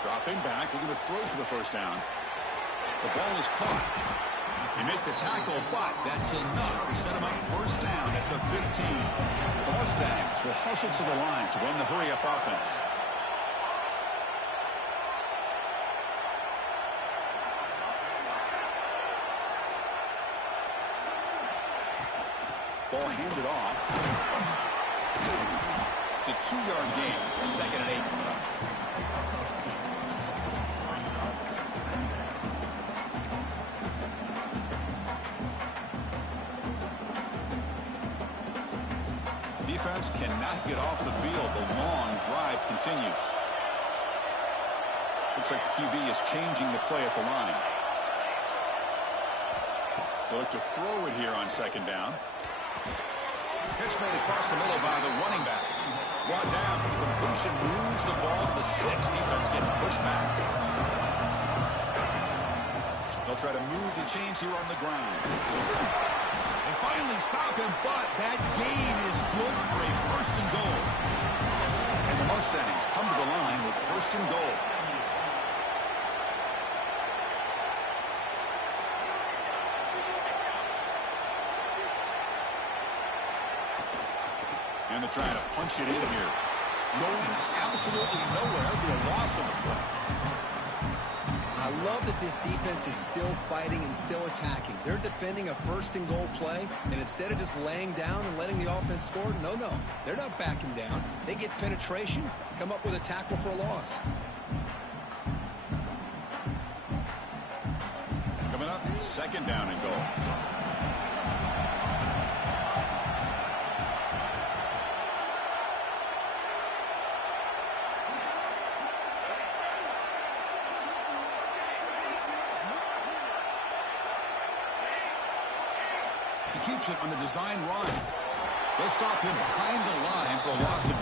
Dropping back, looking to throw for the first down. The ball is caught. They make the tackle, but that's enough to set him up first down at the 15. The Mustangs will hustle to the line to run the hurry-up offense. Ball handed off. It's a 2-yard gain, second and 8. defense cannot get off the field. The long drive continues. Looks like the QB is changing the play at the line. They'll look to throw it here on second down. Catch made across the middle by the running back. Brought down. The completion moves the ball to the 6. Defense getting pushed back. They'll try to move the chains here on the ground. They finally stop him, but that gain is good for a first and goal. And the Mustangs come to the line with first and goal. And they're trying to punch it in here. Going absolutely nowhere to a loss of the play. I love that this defense is still fighting and still attacking. They're defending a first and goal play, and instead of just laying down and letting the offense score, no, they're not backing down. They get penetration, come up with a tackle for a loss. Coming up, second down and goal. Keeps it on the design run. They'll stop him behind the line for a loss of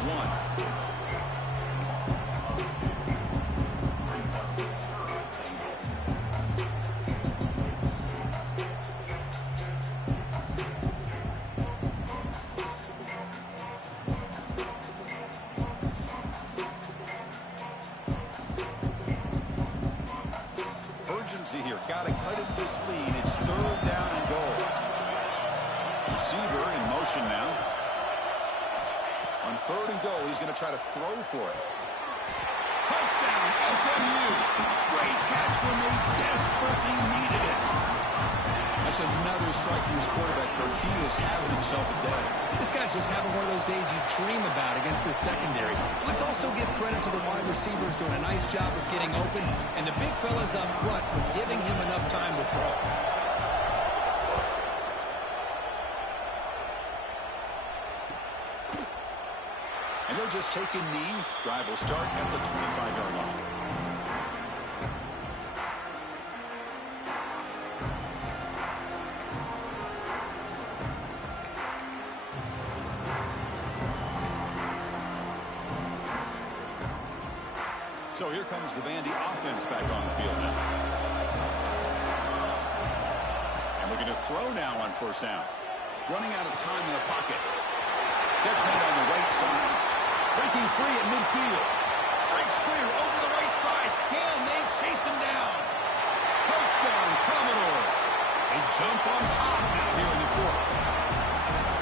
1. Urgency here. Got to cut it this lead. It's 3rd down and goal. Receiver in motion now. On 3rd and goal, he's going to try to throw for it. Touchdown, SMU. Great catch when they desperately needed it. That's another strike from this quarterback, Kirk. He is having himself a day. This guy's just having one of those days you dream about against this secondary. Let's also give credit to the wide receivers doing a nice job of getting open, and the big fellas up front for giving him enough time to throw. And he'll just take a knee. Drive will start at the 25-yard line. So here comes the Vandy offense back on the field now. And looking to throw now on 1st down. Running out of time in the pocket. Catch made on the right side. Breaking free at midfield. Breaks clear over the right side. Can they chase him down? Touchdown, Commodores. They jump on top now here in the 4th.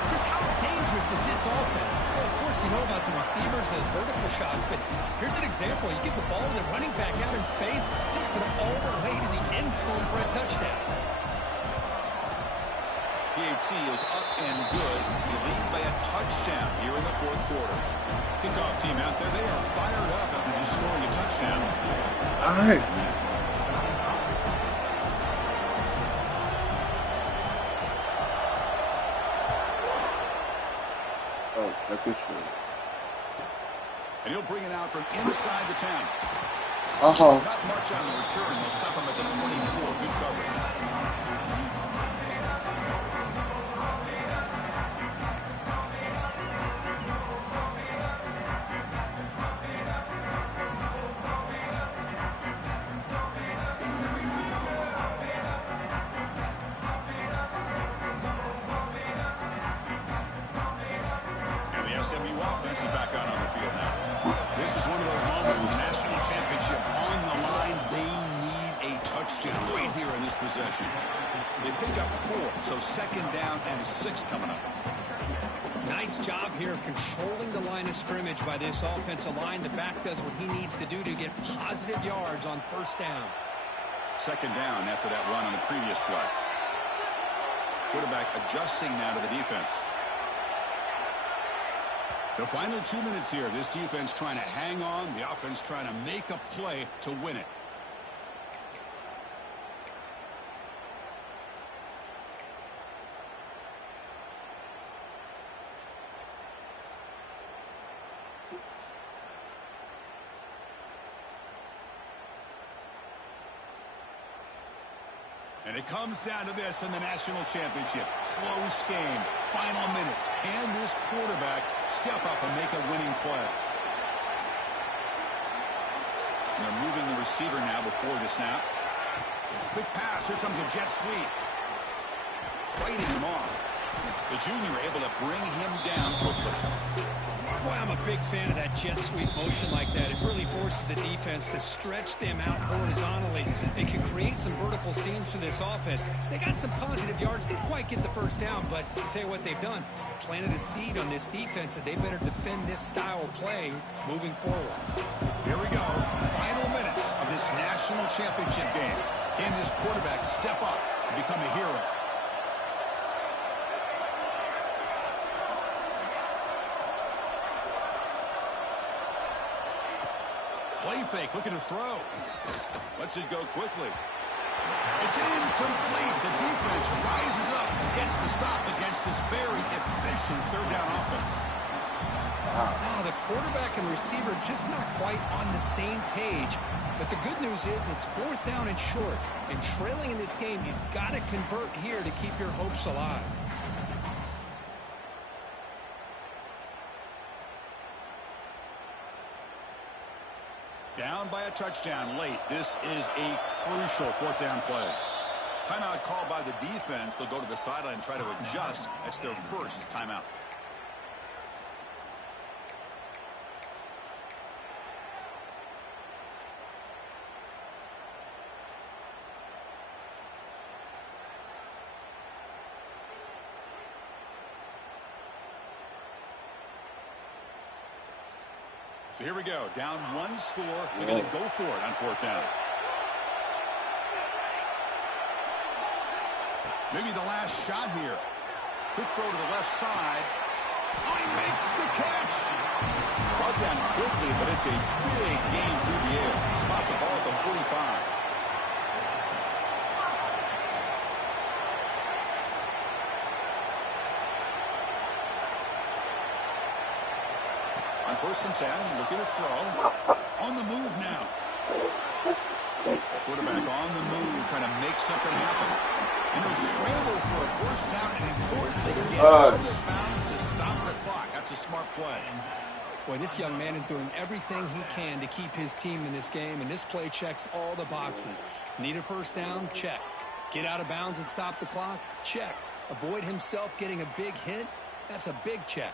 Chris, how dangerous is this offense? Well, of course, you know about the receivers, those vertical shots, but here's an example. You get the ball, the running back out in space, takes it all the way to the end zone for a touchdown. PAT is up and good. You lead by a touchdown here in the 4th quarter. Kickoff team out there. They are fired up after just scoring a touchdown. All right. Oh, check this shit. And he'll bring it out from inside the 10. Uh-huh. Not much on the return. They'll stop him at the 24. Good coverage. SMU offense is back out on the field now. This is one of those moments, the national championship on the line. They need a touchdown right here in this possession. They pick up 4, so 2nd down and 6 coming up. Nice job here of controlling the line of scrimmage by this offensive line. The back does what he needs to do to get positive yards on 1st down. 2nd down after that run on the previous play. Quarterback adjusting now to the defense. The final 2 minutes here. This defense trying to hang on. The offense trying to make a play to win it. And it comes down to this in the national championship. Close game. Final minutes. Can this quarterback step up and make a winning play? They're moving the receiver now before the snap. Quick pass. Here comes a jet sweep. Fighting him off. The junior able to bring him down quickly. Boy, I'm a big fan of that jet sweep motion like that. It really forces the defense to stretch them out horizontally. They can create some vertical seams for this offense. They got some positive yards. Didn't quite get the first down, but I'll tell you what they've done. Planted a seed on this defense that they better defend this style of play moving forward. Here we go. Final minutes of this national championship game. Can this quarterback step up and become a hero? Play fake, looking to throw. Lets it go quickly. It's incomplete. The defense rises up, gets the stop against this very efficient third down offense. Oh, the quarterback and receiver just not quite on the same page. But the good news is it's fourth down and short. And trailing in this game, you've got to convert here to keep your hopes alive. Down by a touchdown late. This is a crucial fourth down play. Timeout called by the defense. They'll go to the sideline and try to adjust. That's their first timeout. So here we go. Down one score. We're going to go for it on fourth down. Maybe the last shot here. Quick throw to the left side. Oh, he makes the catch. Brought down quickly, but it's a big gain through the air. Spot the ball at the 45. On first and 10, looking to throw. On the move now. Quarterback on the move, trying to make something happen. And he'll scramble for a first down and importantly get out of bounds to stop the clock. That's a smart play. Boy, this young man is doing everything he can to keep his team in this game, and this play checks all the boxes. Need a first down? Check. Get out of bounds and stop the clock? Check. Avoid himself getting a big hit? That's a big check.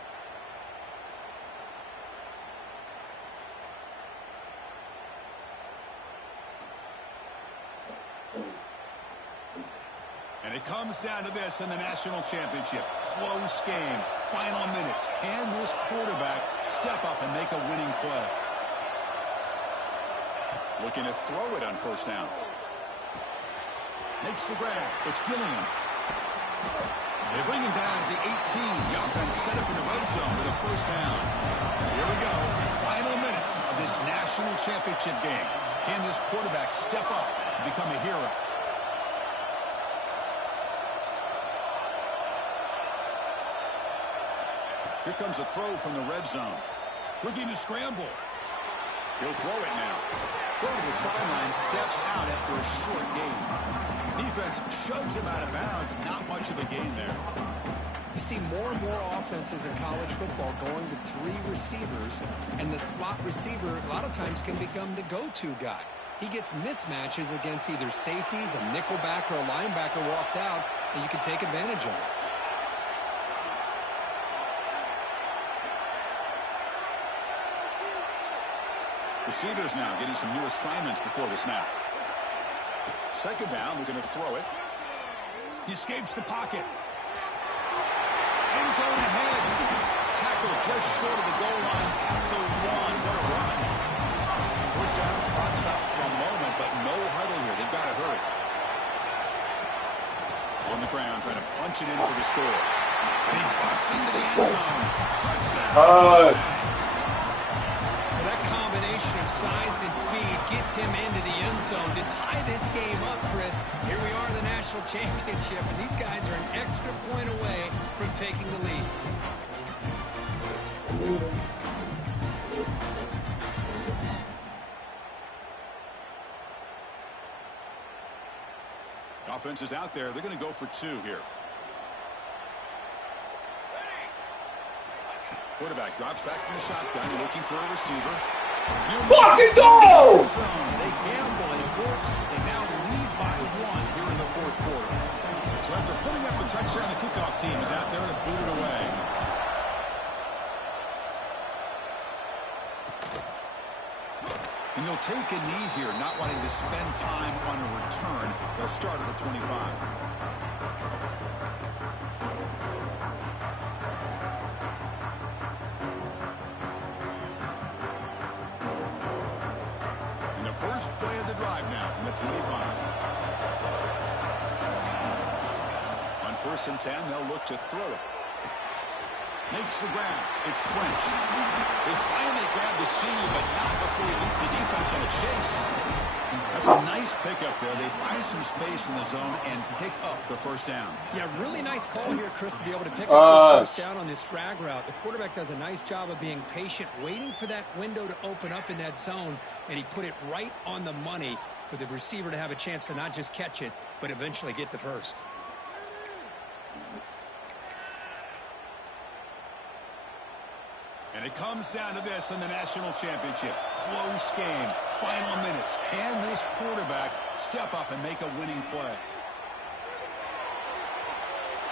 And it comes down to this in the national championship. Close game. Final minutes. Can this quarterback step up and make a winning play? Looking to throw it on first down. Makes the grab. It's Gilliam. They bring him down at the 18. The offense set up in the red zone with a first down. Here we go. Final minutes of this national championship game. Can this quarterback step up and become a hero? Here comes a throw from the red zone. Looking to scramble. He'll throw it now. Throw to the sideline, steps out after a short gain. Defense shoves him out of bounds. Not much of a gain there. You see more and more offenses in college football going to three receivers, and the slot receiver a lot of times can become the go-to guy. He gets mismatches against either safeties, a nickelback, or a linebacker walked out, and you can take advantage of it. Receivers now getting some new assignments before the snap. Second down, we're going to throw it. He escapes the pocket. End zone ahead. Tackle just short of the goal line at the one. What a run. First down, clock stops for a moment, but no huddle here. They've got to hurry. On the ground, trying to punch it in for the score. And he busts into the end zone. Touchdown. Size and speed gets him into the end zone to tie this game up, Chris. Here we are in the national championship, and these guys are an extra point away from taking the lead. offense is out there. They're going to go for 2 here. Quarterback drops back from the shotgun, looking for a receiver. Fucking go! They gamble and it works. They now lead by 1 here in the 4th quarter. So after putting up a touchdown, the kickoff team is out there to boot it away. And you'll take a knee here, not wanting to spend time on a return. They'll start at the 25. First play of the drive now from the 25. On 1st and 10, they'll look to throw it. Makes the grab. It's French. They finally grab the senior, but not before he leads the defense on a chase. That's a nice pickup there. They find some space in the zone and pick up the 1st down. Yeah, really nice call here, Chris, to be able to pick up this 1st down on this drag route. The quarterback does a nice job of being patient, waiting for that window to open up in that zone, and he put it right on the money for the receiver to have a chance to not just catch it, but eventually get the 1st. And it comes down to this in the national championship. Close game. Final minutes. Can this quarterback step up and make a winning play?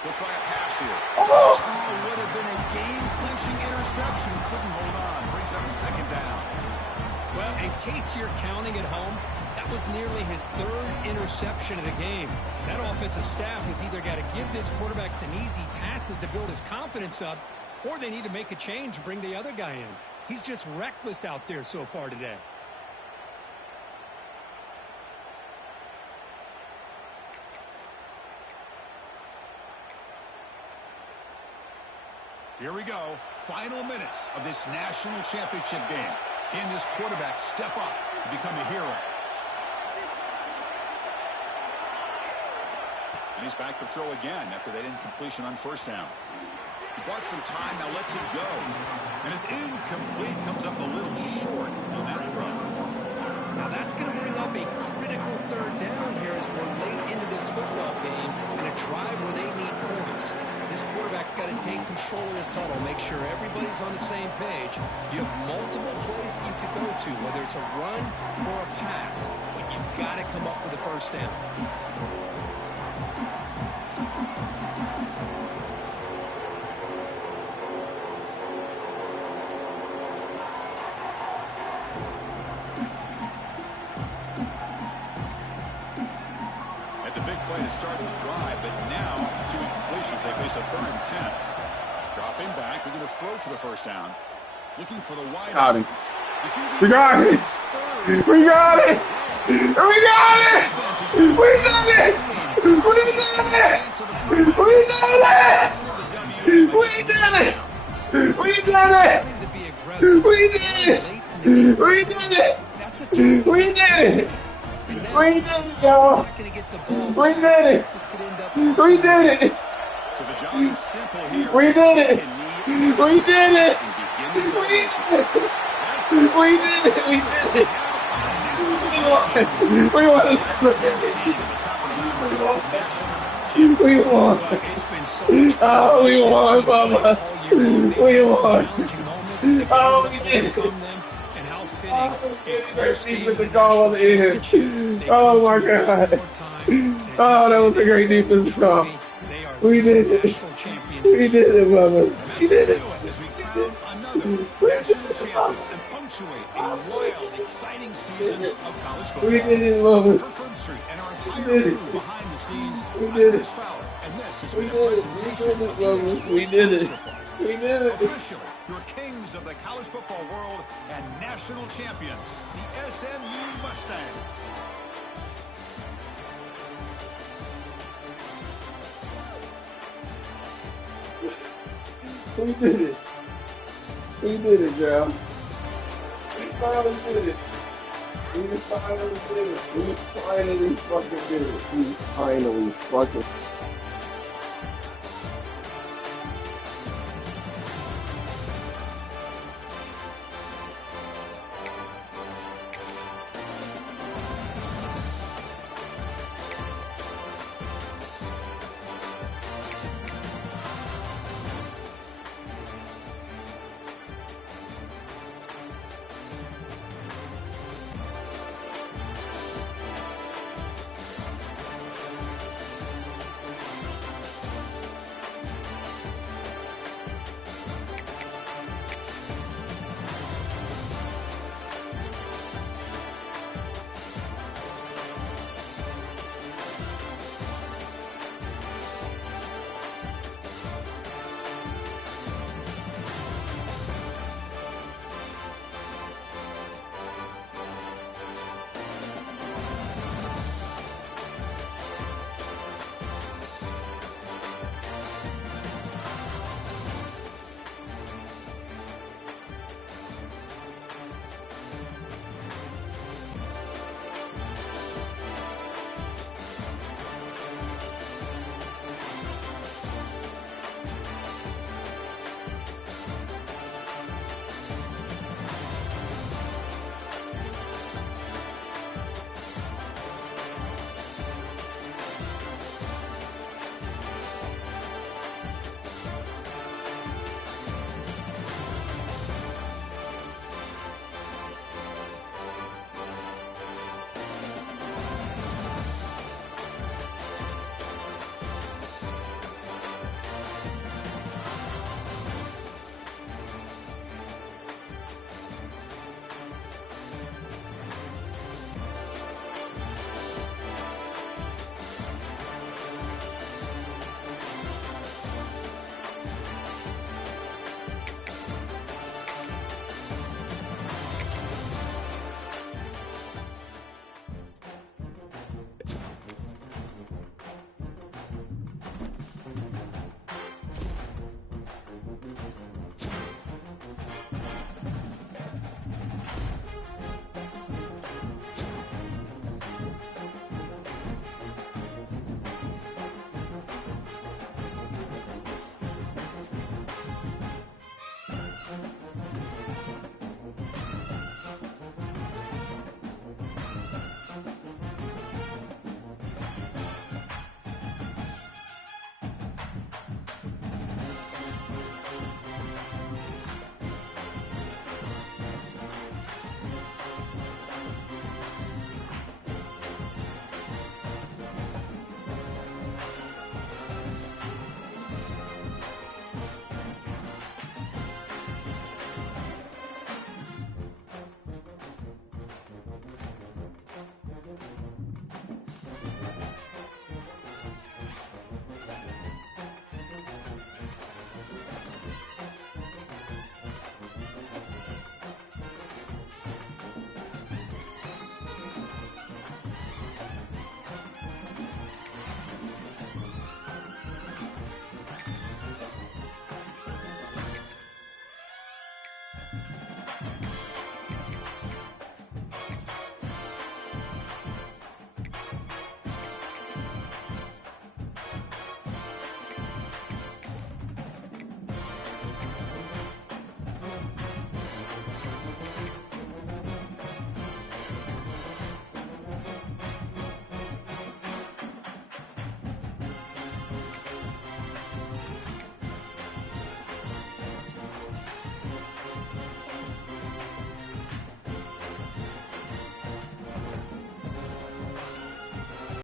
He'll try a pass here. Oh, would have been a game-clinching interception. Couldn't hold on. Brings up 2nd down. Well, in case you're counting at home, that was nearly his 3rd interception of the game. That offensive staff has either got to give this quarterback some easy passes to build his confidence up, or they need to make a change and bring the other guy in. He's just reckless out there so far today. Here we go. Final minutes of this national championship game. Can this quarterback step up and become a hero? And he's back to throw again after that incompletion on 1st down. He bought some time, now lets it go. And it's incomplete, comes up a little short on that throw. Now that's going to bring up a critical 3rd down here as we're late into this football game and a drive where they need points. This quarterback's got to take control of this huddle, make sure everybody's on the same page. You have multiple plays that you could go to, whether it's a run or a pass, but you've got to come up with a 1st down. To start the drive, but now 2 incompletions. They face a 3rd and 10. Dropping back, we're going to throw for the 1st down. Looking for the wide. Got him. We got it. We got it. We got it. We did it. We did it. We did it. We did it. We did it. We did it. We did it. We did it. We did it, y'all. We did it. We did it. So the job is simple here. We did it. We did it. We did it. We did it. We won. We won. Oh, we won, Bubba. We won. Oh, we did it. With the goal on the end. Oh my God. Oh, that was a great defense call. We did it. We did it, Bubba. We did it. We did it, Bubba. We did it. We did it. We did it. Bubba. We did it. We did it. Your kings of the college football world and national champions, the SMU Mustangs. We did it. We did it, Joe. We finally did it. We finally did it. We finally fucking did it. We finally fucking